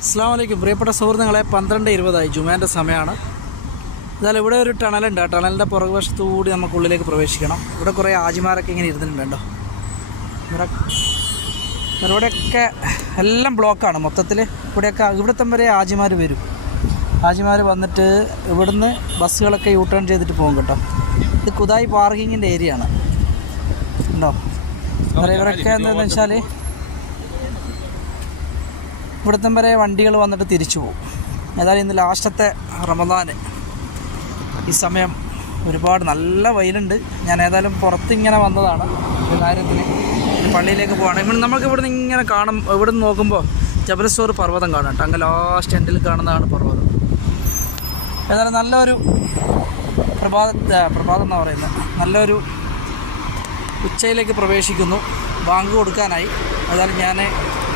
അസ്സലാമു അലൈക്കും പ്രിയപ്പെട്ട സുഹൃത്തുക്കളെ, 12:20 ജുമാൻ്റെ സമയമാണ്. എന്നാലും ഇവിടെ ഒരു ടണലുണ്ട്. ആ ടണലിൻ്റെ പുറകുവശത്തുകൂടി നമുക്കുള്ളിലേക്ക് പ്രവേശിക്കണം. ഇവിടെ കുറേ ആജിമാരൊക്കെ ഇങ്ങനെ ഇരുന്നിട്ടുണ്ട് കേട്ടോ. ഇവിടെയൊക്കെ എല്ലാം ബ്ലോക്കാണ് മൊത്തത്തിൽ. ഇവിടത്തെ വരെ ആജിമാർ വരും. ആജിമാർ വന്നിട്ട് ഇവിടുന്ന് ബസ്സുകളൊക്കെ യൂ ടേൺ ചെയ്തിട്ട് പോകും കേട്ടോ. ഇത് കുദായി പാർക്കിങ്ങിൻ്റെ ഏരിയ ആണ് ഉണ്ടോ. ഇവരൊക്കെ എന്താണെന്ന് വെച്ചാൽ ഇവിടത്തെ വരെ വണ്ടികൾ വന്നിട്ട് തിരിച്ചു പോകും. ഏതായാലും ഇന്ന് ലാസ്റ്റത്തെ റമദാൻ. ഈ സമയം ഒരുപാട് നല്ല വെയിലുണ്ട്. ഞാൻ ഏതായാലും പുറത്തിങ്ങനെ വന്നതാണ് ഒരു കാര്യത്തിന്. പള്ളിയിലേക്ക് പോകണം. ഇവിടെ നമുക്ക് ഇവിടുന്ന് ഇങ്ങനെ കാണും. ഇവിടുന്ന് നോക്കുമ്പോൾ ജബലസ്വർ പർവ്വതം കാണാം കേട്ടോ. അങ്ങ് ലാസ്റ്റ് എൻഡിൽ കാണുന്നതാണ് പർവ്വതം. ഏതായാലും നല്ലൊരു പ്രഭാതം എന്നാണ് പറയുന്നത്. നല്ലൊരു ഉച്ചയിലേക്ക് പ്രവേശിക്കുന്നു. ബാങ്ക് കൊടുക്കാനായി. ഏതായാലും ഞാൻ